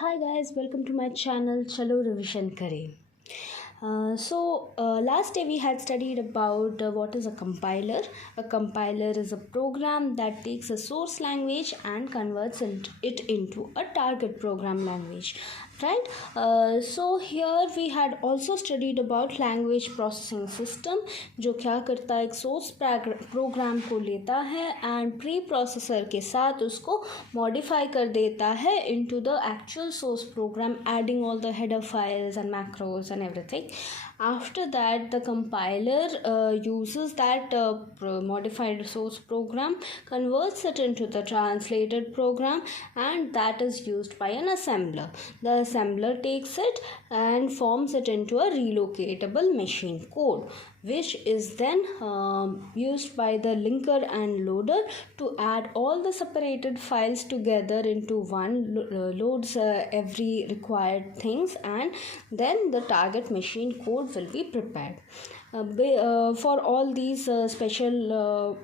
Hi guys, welcome to my channel. Chalo revision kare. Last day we had studied about what is a compiler. A compiler is a program that takes a source language and converts it into a target program language. Right? So here we had also studied about language processing system, जो क्या करता है, एक source program को लेता है and pre processor के साथ उसको मॉडिफाई कर देता है into the actual source program, adding all the header files and macros and everything. After that, the compiler uses that modified source program, converts it into the translated program, and that is used by an assembler. The assembler takes it and forms it into a relocatable machine code, which is then used by the linker and loader to add all the separated files together into one, loads every required things, and then the target machine code will be prepared. For all these special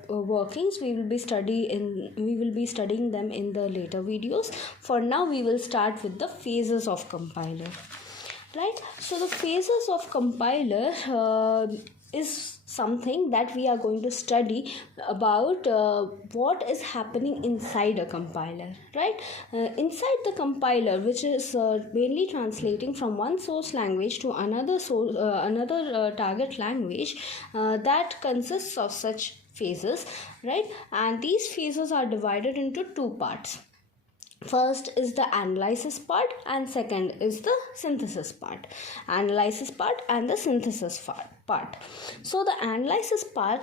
workings we will be studying them in the later videos. For now we will start with the phases of compiler. Right, so the phases of compiler is something that we are going to study about what is happening inside a compiler. Right, inside the compiler, which is mainly translating from one source language to another target language, that consists of such phases. Right, and these phases are divided into two parts. First is the analysis part and second is the synthesis part. Analysis part and the synthesis part. So the analysis part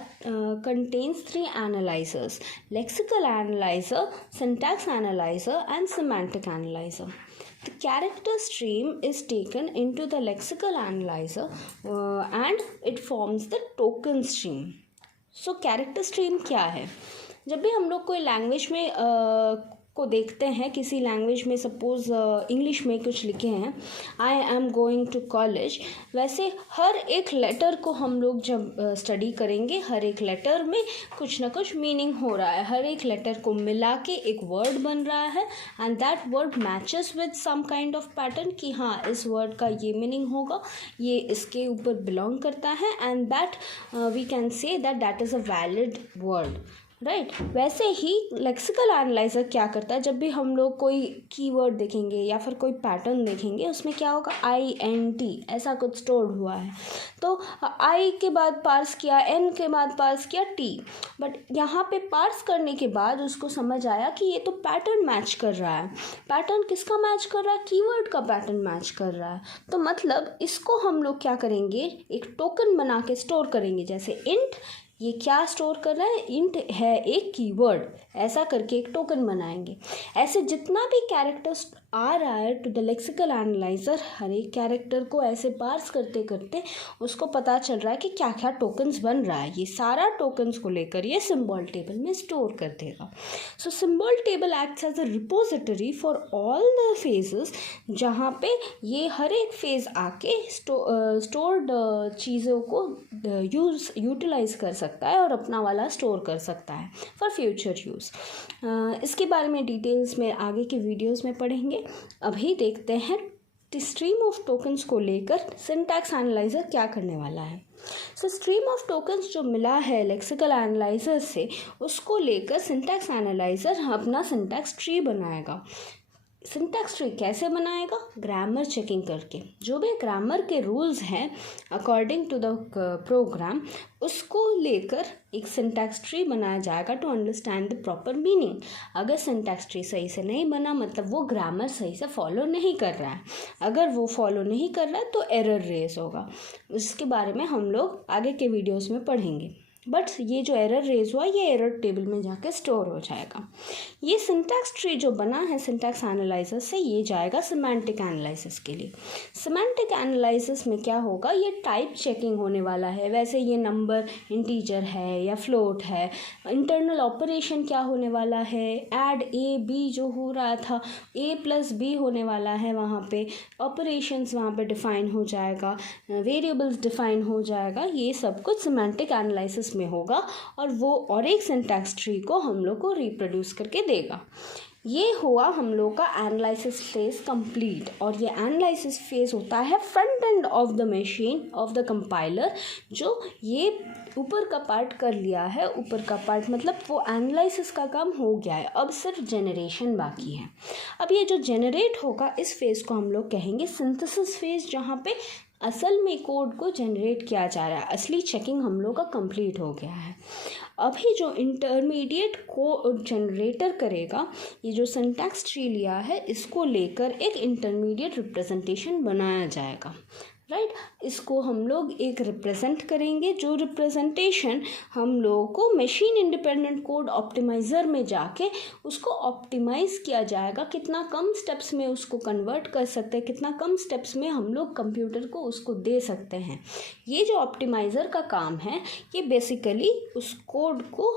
contains three analyzers: lexical analyzer, syntax analyzer, and semantic analyzer. The character stream is taken into the lexical analyzer and it forms the token stream. So character stream क्या है? जब भी हम लोग कोई language में को देखते हैं, किसी लैंग्वेज में सपोज़ इंग्लिश में कुछ लिखे हैं, I am going to college, वैसे हर एक लेटर को हम लोग जब स्टडी करेंगे, हर एक लेटर में कुछ ना कुछ मीनिंग हो रहा है, हर एक लेटर को मिला के एक वर्ड बन रहा है and that word matches with some kind of pattern कि हाँ इस वर्ड का ये मीनिंग होगा, ये इसके ऊपर बिलोंग करता है and that we can say that is a valid word. Right, वैसे ही लेक्सिकल एनालाइज़र क्या करता है, जब भी हम लोग कोई कीवर्ड देखेंगे या फिर कोई पैटर्न देखेंगे, उसमें क्या होगा, INT ऐसा कुछ स्टोर हुआ है, तो I के बाद पार्स किया, N के बाद पार्स किया T, बट यहाँ पे पार्स करने के बाद उसको समझ आया कि ये तो पैटर्न मैच कर रहा है. पैटर्न किसका मैच कर रहा है, कीवर्ड का पैटर्न मैच कर रहा है. तो मतलब इसको हम लोग क्या करेंगे, एक टोकन बना के स्टोर करेंगे. जैसे इंट, ये क्या स्टोर कर रहा है, इंट है एक कीवर्ड, ऐसा करके एक टोकन बनाएंगे. ऐसे जितना भी कैरेक्टर्स आ रहा है टू द लेक्सिकल एनालाइज़र, हर एक कैरेक्टर को ऐसे पार्स करते करते उसको पता चल रहा है कि क्या क्या टोकन्स बन रहा है. ये सारा टोकन्स को लेकर ये सिंबल टेबल में स्टोर कर देगा. So symbol table acts as a repository for all the phases, जहाँ पे ये हर एक फेज़ आके स्टोर्ड चीज़ों को यूटिलाइज कर सकता है और अपना वाला स्टोर कर सकता है फॉर फ्यूचर यूज़. इसके बारे में डिटेल्स में आगे के वीडियोस में पढ़ेंगे. अभी देखते हैं स्ट्रीम ऑफ टोकन्स को लेकर सिंटैक्स एनालाइज़र क्या करने वाला है. सो स्ट्रीम ऑफ टोकन्स जो मिला है लेक्सिकल एनालाइज़र से, उसको लेकर सिंटैक्स एनालाइज़र अपना सिंटैक्स ट्री बनाएगा. सिंटैक्स ट्री कैसे बनाएगा, ग्रामर चेकिंग करके. जो भी ग्रामर के रूल्स हैं अकॉर्डिंग टू द प्रोग्राम, उसको लेकर एक सिंटैक्स ट्री बनाया जाएगा to understand the proper meaning. अगर सिंटैक्स ट्री सही से नहीं बना, मतलब वो ग्रामर सही से फॉलो नहीं कर रहा है. अगर वो फॉलो नहीं कर रहा है तो एरर रेज होगा. इसके बारे में हम लोग आगे के वीडियोस में पढ़ेंगे. बट ये जो एरर रेज हुआ, ये एरर टेबल में जाके स्टोर हो जाएगा. ये सिंटैक्स ट्री जो बना है सिंटैक्स एनालाइज़र से, ये जाएगा सिमेंटिक एनालिसिस के लिए. सिमेंटिक एनालिसिस में क्या होगा, ये टाइप चेकिंग होने वाला है. वैसे ये नंबर इंटीजर है या फ्लोट है. इंटरनल ऑपरेशन क्या होने वाला है, ऐड A B जो हो रहा था, A+B होने वाला है. वहाँ पे ऑपरेशंस वहाँ पे डिफ़ाइन हो जाएगा, वेरिएबल्स डिफ़ाइन हो जाएगा. ये सब कुछ सिमेंटिक एनालिसिस में होगा और वो और एक सिंटैक्स ट्री को हम लोग को रिप्रोड्यूस करके देगा. ये हुआ हम लोग का एनालिसिस फेज कंप्लीट। और ये एनालिसिस फेज होता है front end of the machine of the compiler, जो ये ऊपर का पार्ट कर लिया है। ऊपर का पार्ट मतलब वो एनालिसिस का काम हो गया है, अब सिर्फ जनरेशन बाकी है। अब ये जो जनरेट होगा इस फेज़ को हम लोग कहेंगे सिंथेसिस फेज़, जहाँ पे असल में कोड को जनरेट किया जा रहा है, असली चेकिंग हम लोग का कंप्लीट हो गया है। अभी जो इंटरमीडिएट को जनरेटर करेगा, ये जो सिंटैक्स ट्री लिया है इसको लेकर एक इंटरमीडिएट रिप्रेजेंटेशन बनाया जाएगा, राइट। इसको हम लोग एक रिप्रेजेंट करेंगे, जो रिप्रेजेंटेशन हम लोगों को मशीन इंडिपेंडेंट कोड ऑप्टिमाइज़र में जाके उसको ऑप्टिमाइज़ किया जाएगा। कितना कम स्टेप्स में उसको कन्वर्ट कर सकते हैं, कितना कम स्टेप्स में हम लोग कंप्यूटर को उसको दे सकते हैं। ये जो ऑप्टिमाइज़र का काम है ये बेसिकली उस कोड को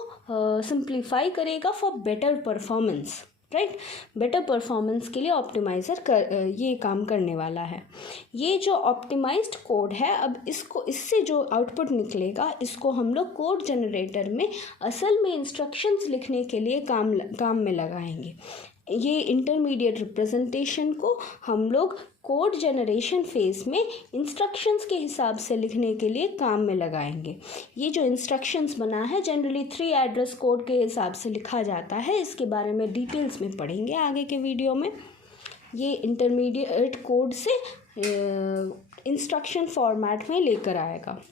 सिंप्लीफाई करेगा for better performance, right. Better performance के लिए ऑप्टिमाइज़र ये काम करने वाला है। ये जो ऑप्टिमाइज्ड कोड है, अब इससे जो आउटपुट निकलेगा इसको हम लोग कोड जनरेटर में असल में इंस्ट्रक्शंस लिखने के लिए काम में लगाएंगे। ये इंटरमीडिएट रिप्रेजेंटेशन को हम लोग कोड जनरेशन फेज़ में इंस्ट्रक्शंस के हिसाब से लिखने के लिए काम में लगाएंगे। ये जो इंस्ट्रक्शंस बना है जनरली 3 एड्रेस कोड के हिसाब से लिखा जाता है। इसके बारे में डिटेल्स में पढ़ेंगे आगे के वीडियो में। ये इंटरमीडिएट कोड से इंस्ट्रक्शन फॉर्मेट में लेकर आएगा।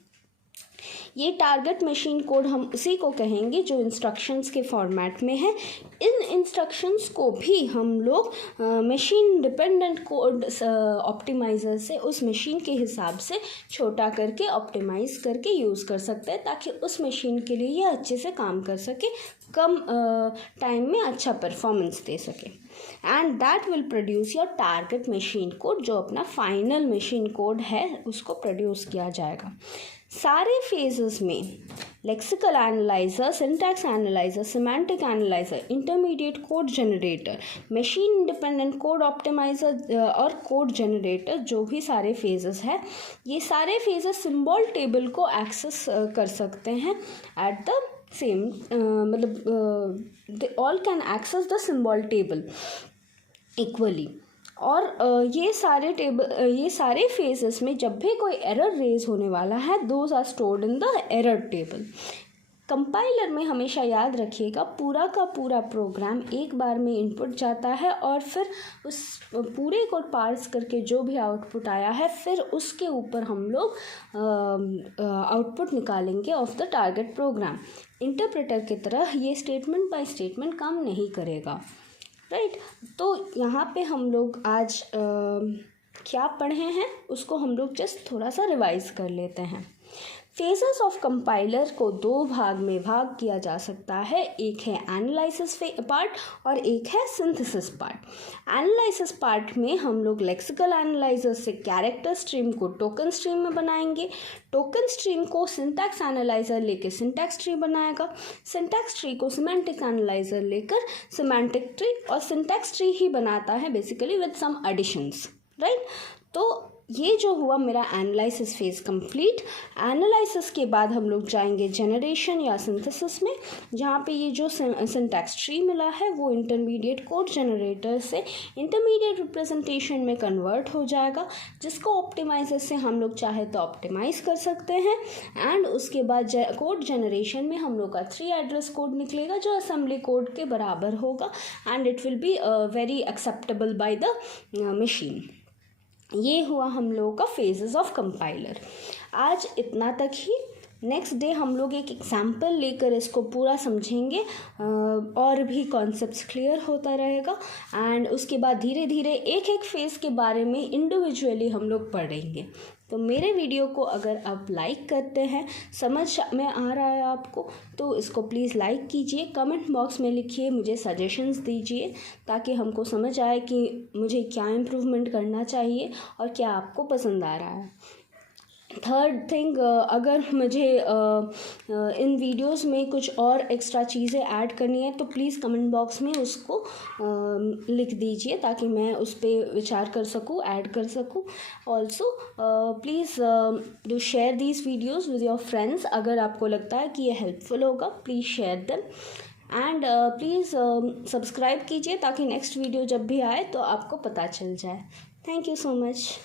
ये टारगेट मशीन कोड हम उसी को कहेंगे जो इंस्ट्रक्शंस के फॉर्मेट में है। इन इंस्ट्रक्शंस को भी हम लोग मशीन डिपेंडेंट कोड ऑप्टिमाइज़र से उस मशीन के हिसाब से छोटा करके ऑप्टिमाइज़ करके यूज़ कर सकते हैं, ताकि उस मशीन के लिए ये अच्छे से काम कर सके, कम टाइम में अच्छा परफॉर्मेंस दे सके। And that will produce your target machine code, जो अपना फाइनल मशीन कोड है उसको प्रोड्यूस किया जाएगा। सारे फेजेस में lexical analyser, syntax analyser, semantic analyser, intermediate code generator, machine independent code optimiser और कोड जनरेटर, जो भी सारे फेजेस हैं, ये सारे फेजेस सिंबल टेबल को एक्सेस कर सकते हैं एट द सेम मतलब they all can access the symbol table equally. और ये सारे फेजेस में जब भी कोई एरर रेज होने वाला है, those are stored in the error table. Compiler में हमेशा याद रखिएगा पूरा का पूरा प्रोग्राम एक बार में इनपुट जाता है और फिर उस पूरे को पार्स करके जो भी आउटपुट आया है फिर उसके ऊपर हम लोग आउटपुट निकालेंगे of the target program. Interpreter की तरह ये स्टेटमेंट बाय स्टेटमेंट काम नहीं करेगा, राइट। तो यहाँ पे हम लोग आज क्या पढ़े हैं उसको हम लोग जस्ट थोड़ा सा रिवाइज कर लेते हैं। फेजेस ऑफ कंपाइलर को 2 भाग में भाग किया जा सकता है, एक है एनालिसिस पार्ट और एक है सिंथेसिस पार्ट। एनालिसिस पार्ट में हम लोग लेक्सिकल एनालाइजर से कैरेक्टर स्ट्रीम को टोकन स्ट्रीम में बनाएंगे, टोकन स्ट्रीम को सिंटैक्स एनालाइजर लेकर सिंटैक्स ट्री बनाएगा, सिंटैक्स ट्री को सिमेंटिक एनालाइजर लेकर सिमेंटिक ट्री, और सिंटैक्स ट्री ही बनाता है basically with some additions, right. तो ये जो हुआ मेरा एनालिसिस फेज कंप्लीट। एनालिसिस के बाद हम लोग जाएंगे जनरेशन या सिंथेसिस में, जहाँ पे ये जो सिंटैक्स ट्री मिला है वो इंटरमीडिएट कोड जनरेटर से इंटरमीडिएट रिप्रेजेंटेशन में कन्वर्ट हो जाएगा, जिसको ऑप्टिमाइजर से हम लोग चाहे तो ऑप्टिमाइज कर सकते हैं। एंड उसके बाद कोड जनरेशन में हम लोग का 3 एड्रेस कोड निकलेगा जो असेंबली कोड के बराबर होगा, and it will be very acceptable by the machine. ये हुआ हम लोगों का फेजेस ऑफ कंपाइलर। आज इतना तक ही। नेक्स्ट डे हम लोग एक एग्जाम्पल लेकर इसको पूरा समझेंगे और भी कॉन्सेप्ट्स क्लियर होता रहेगा, एंड उसके बाद धीरे धीरे एक एक फेज़ के बारे में इंडिविजुअली हम लोग पढ़ेंगे। तो मेरे वीडियो को अगर आप लाइक करते हैं, समझ में आ रहा है आपको, तो इसको प्लीज़ लाइक कीजिए, कमेंट बॉक्स में लिखिए, मुझे सजेशंस दीजिए, ताकि हमको समझ आए कि मुझे क्या इम्प्रूवमेंट करना चाहिए और क्या आपको पसंद आ रहा है। थर्ड थिंग, अगर मुझे इन वीडियोस में कुछ और एक्स्ट्रा चीज़ें ऐड करनी है तो प्लीज़ कमेंट बॉक्स में उसको लिख दीजिए, ताकि मैं उस पर विचार कर सकूँ, ऐड कर सकूँ। Also please do share these videos with your friends. अगर आपको लगता है कि ये हेल्पफुल होगा, please share them. And please subscribe कीजिए ताकि नेक्स्ट वीडियो जब भी आए तो आपको पता चल जाए. Thank you so much.